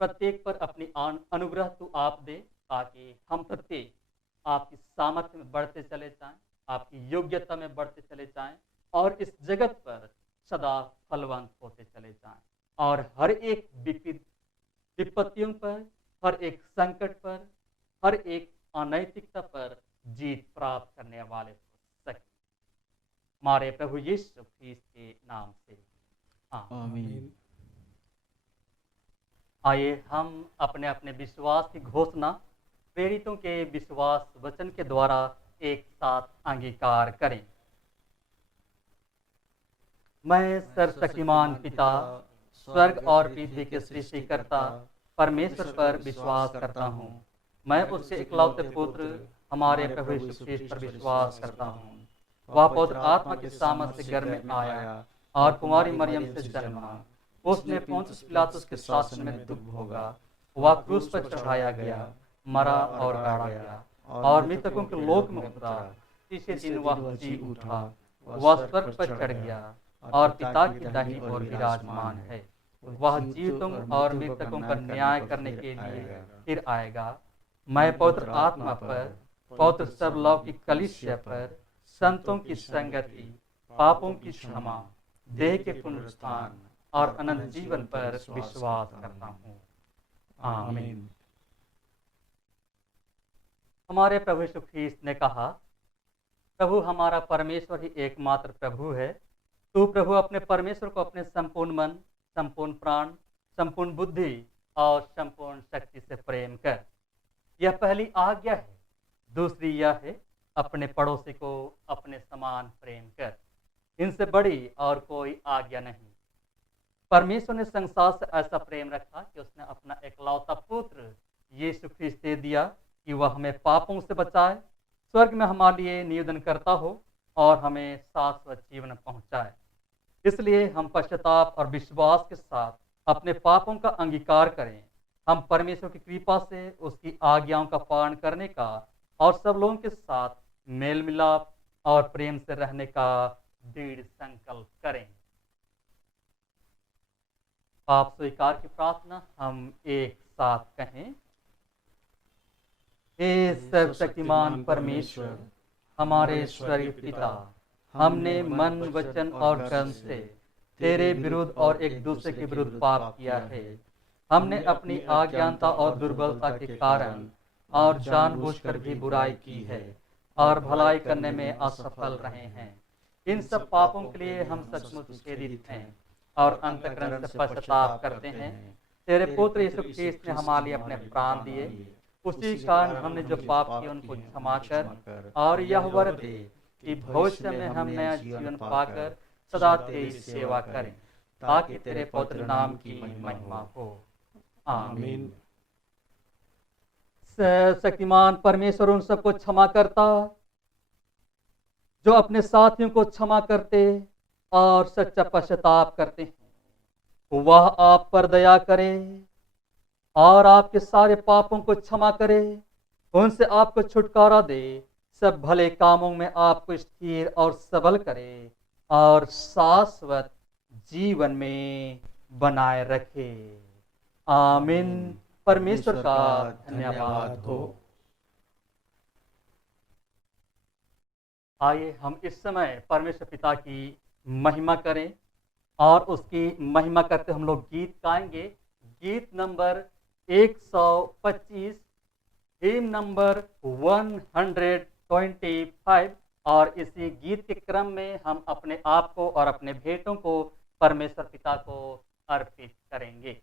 प्रत्येक पर अपनी अनुग्रह तो आप दे ताकि हम प्रत्येक आपकी सामर्थ्य में बढ़ते चले जाएं, आपकी योग्यता में बढ़ते चले जाएं और इस जगत पर सदा फलवंत होते चले जाएं और हर एक विपत्तियों पर, हर एक संकट पर, हर एक अनैतिकता पर जीत प्राप्त करने वाले हो सके। हमारे प्रभु यीशु ख्रीस्त के नाम से आमीन। आइए हम अपने अपने विश्वास की घोषणा प्रेरितों के विश्वास वचन के द्वारा एक साथ अंगीकार करें। मैं सर्वशक्तिमान पिता, स्वर्ग और पृथ्वी के सृष्टिकर्ता परमेश्वर पर विश्वास करता हूँ। मैं उसके इकलौते पुत्र हमारे प्रभु यीशु ख्रीस्त पर विश्वास करता हूँ। वह पवित्र आत्मा के सामर्थ से गर्भ में आया और कुमारी मरियम से जन्मा। उसने पोंतियुस पिलातुस के शासन में दुख भोगा। वह क्रूस पर चढ़ाया गया, मरा और गाड़ा गया और मृतकों के लोक में उतरा। तीसरे दिन वह जी उठा। वह स्वर्ग पर चढ़ गया और पिता की दाहिनी ओर विराजमान है। वह जीवितों और मृतकों का न्याय करने के लिए फिर आएगा। मैं पवित्र आत्मा पर, पवित्र सर्वलौकिक कलीसिया पर, संतों की संगति, पापों की क्षमा, देह के पुनरुत्थान और अनंत जीवन पर विश्वास करता हूँ। आमीन। हमारे प्रभु यीशु ख्रीस्त ने कहा, प्रभु हमारा परमेश्वर ही एकमात्र प्रभु है। तू प्रभु अपने परमेश्वर को अपने संपूर्ण मन, संपूर्ण प्राण, संपूर्ण बुद्धि और संपूर्ण शक्ति से प्रेम कर। यह पहली आज्ञा है। दूसरी यह है, अपने पड़ोसी को अपने समान प्रेम कर। इनसे बड़ी और कोई आज्ञा नहीं। परमेश्वर ने संसार से ऐसा प्रेम रखा कि उसने अपना एकलौता पुत्र यीशु ख्रीस्त दे दिया कि वह हमें पापों से बचाए, स्वर्ग में हमारे लिए निवेदन करता हो और हमें शाश्वत जीवन पहुंचाए। इसलिए हम पश्चाताप और विश्वास के साथ अपने पापों का अंगीकार करें हम परमेश्वर की कृपा से उसकी आज्ञाओं का पालन करने का और सब लोगों के साथ मेल मिलाप और प्रेम से रहने का दृढ़ संकल्प करें। आप स्वीकार की प्रार्थना हम एक साथ कहें। हे सर्वशक्तिमान परमेश्वर, हमारे स्वर्गीय पिता, हमने मन, वचन और कर्म से तेरे विरुद्ध और एक दूसरे के विरुद्ध पाप किया है। हमने अपनी अज्ञानता और दुर्बलता के कारण और जानबूझकर भी बुराई की है और भलाई करने में असफल रहे हैं। इन सब पापों के लिए हम सचमुच खेदित हैं और अंतःकरण से पश्चाताप करते हैं। तेरे पुत्र यीशु ख्रीस्त ने हमारे लिए अपने प्राण दिए, उसी कारण हमने जो पाप किए उनको क्षमा कर और यह वर दे कि भविष्य में हम नया जीवन पाकर सदा तेरी सेवा करें, ताकि तेरे पवित्र नाम की महिमा हो। आमीन। शक्तिमान परमेश्वर उन सबको क्षमा करता जो अपने साथियों को क्षमा करते और सच्चा पश्चाताप करते हैं। वह आप पर दया करे और आपके सारे पापों को क्षमा करे, उनसे आपको छुटकारा दे, सब भले कामों में आपको स्थिर और सबल करे और शाश्वत जीवन में बनाए रखे। आमीन। परमेश्वर का धन्यवाद हो। आइए हम इस समय परमेश्वर पिता की महिमा करें और उसकी महिमा करते हम लोग गीत गाएंगे। गीत नंबर 125, हिम नंबर 125, और इसी गीत के क्रम में हम अपने आप को और अपने भेंटों को परमेश्वर पिता को अर्पित करेंगे।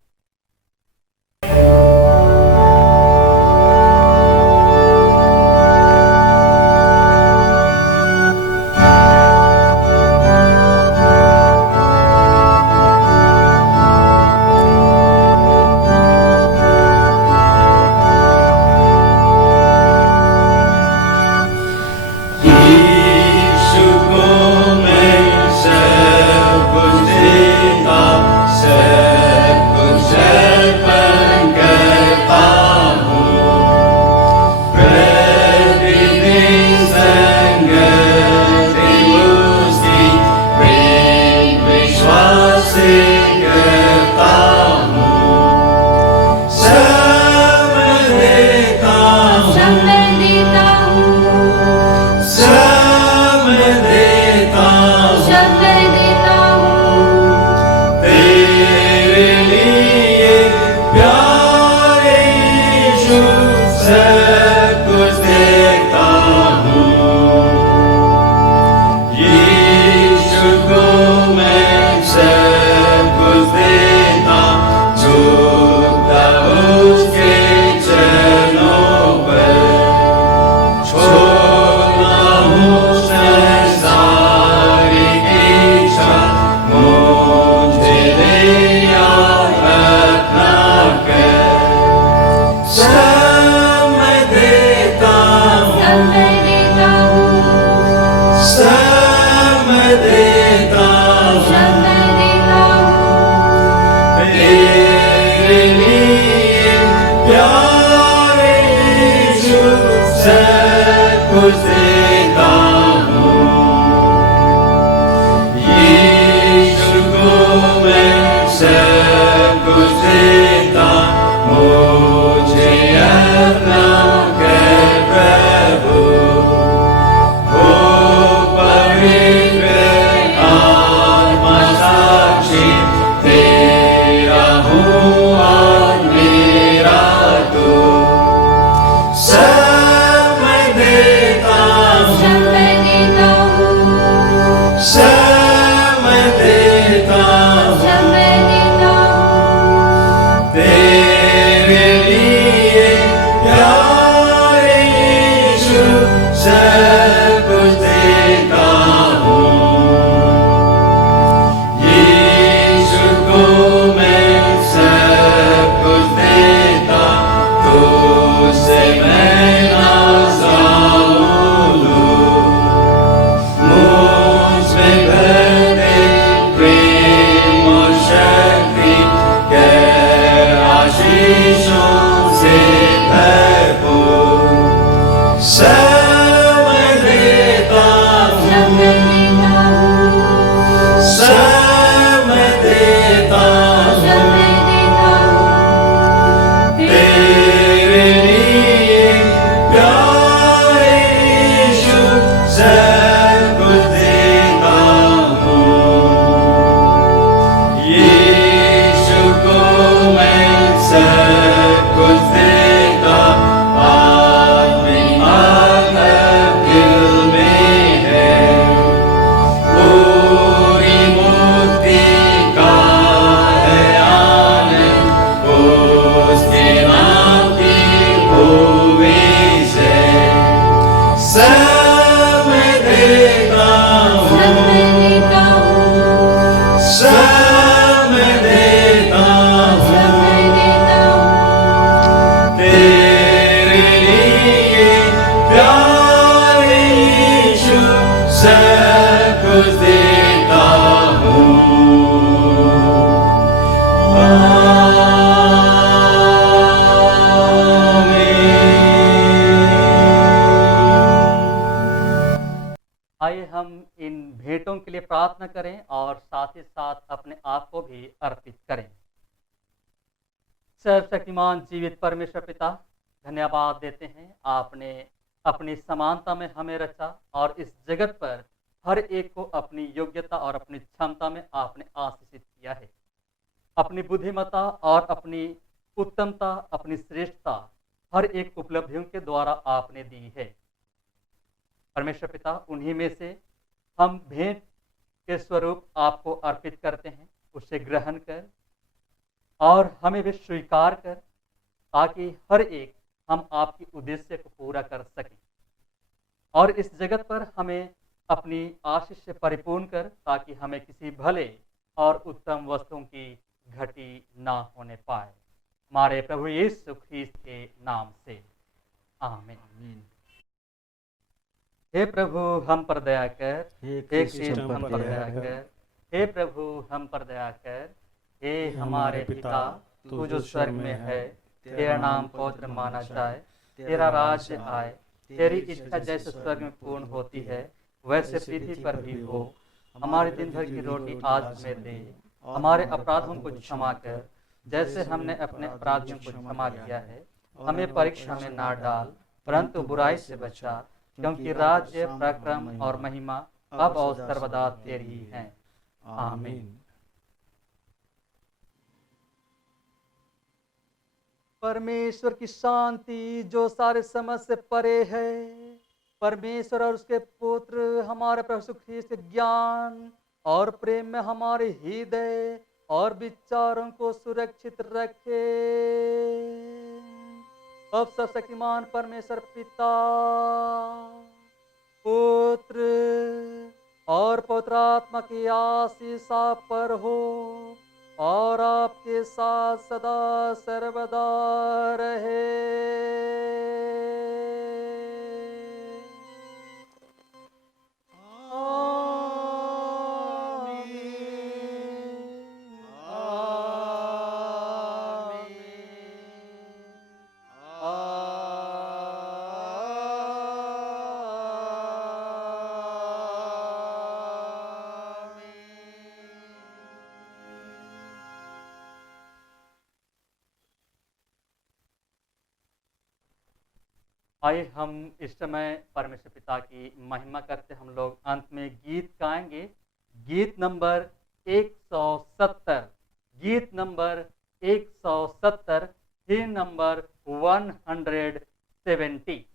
तेरे प्रार्थना करें और साथ ही साथ अपने आप को भी अर्पित करें। सर्वशक्तिमान जीवित परमेश्वर पिता, धन्यवाद देते हैं, आपने अपनी समानता में हमें रचा और इस जगत पर हर एक को अपनी योग्यता और अपनी क्षमता में आपने आशीषित किया है। अपनी बुद्धिमत्ता और अपनी उत्तमता, अपनी श्रेष्ठता हर एक उपलब्धियों के द्वारा आपने दी है। परमेश्वर पिता, उन्हीं में से हम भेंट के स्वरूप आपको अर्पित करते हैं, उसे ग्रहण कर और हमें भी स्वीकार कर, ताकि हर एक हम आपकी उद्देश्य को पूरा कर सकें और इस जगत पर हमें अपनी आशीष से परिपूर्ण कर, ताकि हमें किसी भले और उत्तम वस्तुओं की घटी ना होने पाए। हमारे प्रभु यीशु ख्रीस्त के नाम से आमीन। हे प्रभु हम पर दया कर, हे ख्रीस्त हम पर दया कर, हे प्रभु हम पर दया कर। हे हमारे पिता, तू जो स्वर्ग में है, तेरा नाम पवित्र माना जाए, तेरा राज्य आए, तेरी इच्छा जैसे स्वर्ग में पूर्ण होती है वैसे पृथ्वी पर भी हो। हमारे दिन भर की रोटी आज हमें दे, हमारे अपराधों को क्षमा कर जैसे हमने अपने अपराधियों को क्षमा किया है। हमें परीक्षा में ना डाल, परंतु बुराई से बचा, क्योंकि राज्य, पराक्रम और महिमा अब और सर्वदा तेरी ही है। आमीन। परमेश्वर की शांति जो सारे समझ से परे है, परमेश्वर और उसके पुत्र हमारे प्रभु यीशु ख्रीस्त के ज्ञान और प्रेम में हमारे हृदय और विचारों को सुरक्षित रखे। अब सर्वशक्तिमान परमेश्वर पिता, पुत्र और पवित्र आत्मा की आशीष आप पर हो और आपके साथ सदा सर्वदा रहे। आइए हम इस समय परमेश्वर पिता की महिमा करते हम लोग अंत में गीत गाएंगे। गीत नंबर 170, गीत नंबर 170, हिम नंबर 170।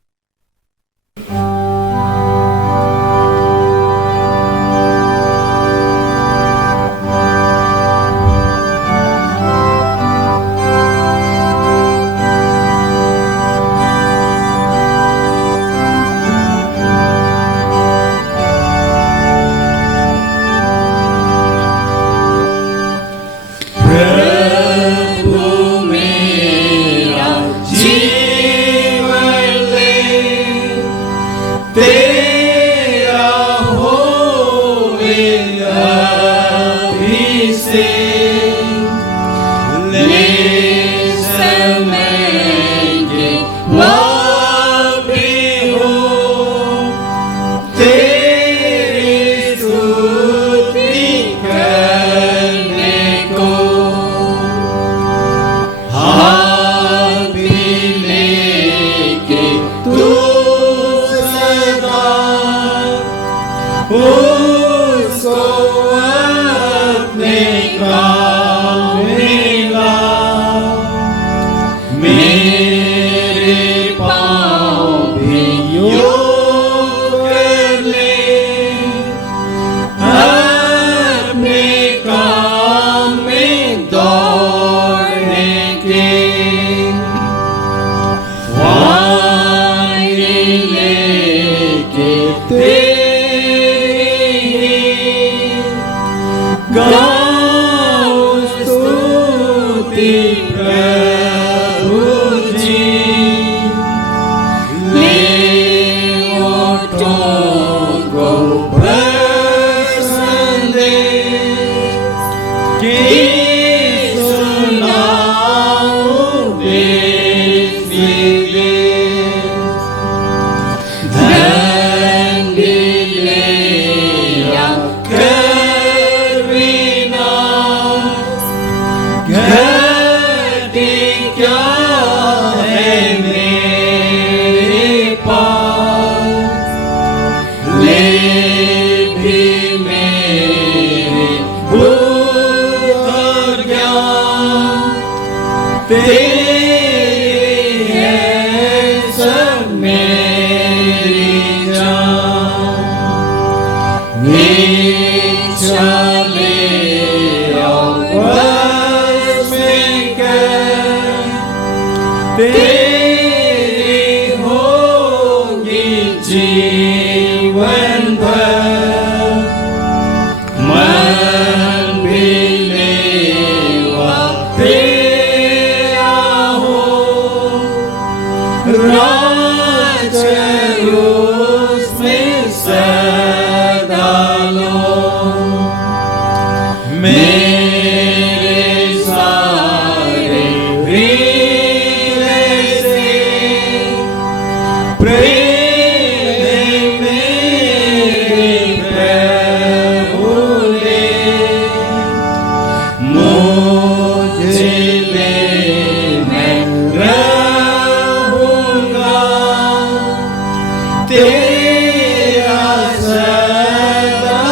Go! तेरी होगी जीवन भर, मन भी लेवा तेरा हो, राज उसमें सदा लो। मेरे सारे हृदय से प्रेम मेरे प्रभु ने मुझे ले, मैं रहूंगा तेरा सदा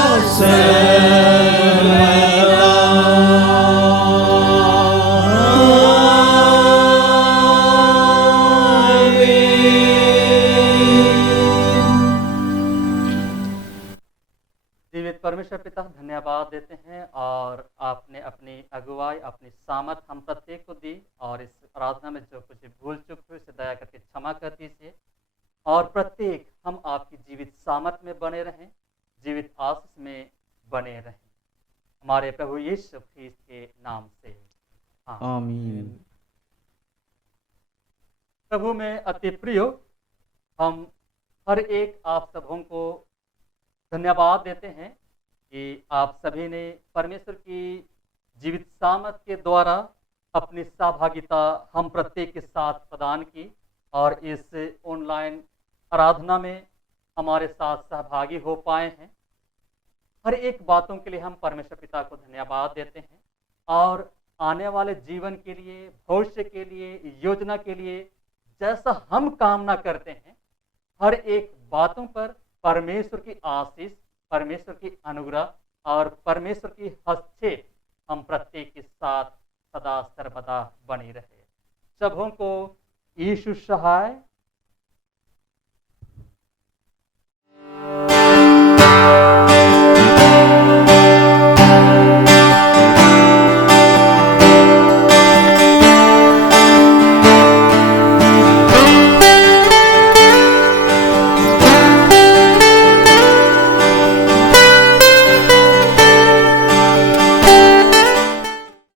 जीवित परमेश्वर पिता, धन्यवाद देते हैं और आपने अपनी अगुवाई, अपनी सामत हम प्रत्येक को दी, और इस आराधना में जो कुछ भूल चूक हुई उसे दया करके क्षमा कर दीजिए, और प्रत्येक हम आपकी जीवित सामत में बने रहें, जीवित आशीष में बने रहें, हमारे प्रभु यीशु ख्रीस्त के नाम से आमीन। प्रभु में अति प्रिय, हम हर एक आप सबों को धन्यवाद देते हैं कि आप सभी ने परमेश्वर की जीवित सामत के द्वारा अपनी सहभागिता हम प्रत्येक के साथ प्रदान की, और इस ऑनलाइन आराधना में हमारे साथ सहभागी हो पाए हैं। हर एक बातों के लिए हम परमेश्वर पिता को धन्यवाद देते हैं, और आने वाले जीवन के लिए, भविष्य के लिए, योजना के लिए जैसा हम कामना करते हैं, हर एक बातों पर परमेश्वर की आशीष, परमेश्वर की अनुग्रह और परमेश्वर की हस्तक्षेप हम प्रत्येक के साथ सदा सर्वदा बनी रहे। सबों को यीशु सहाय।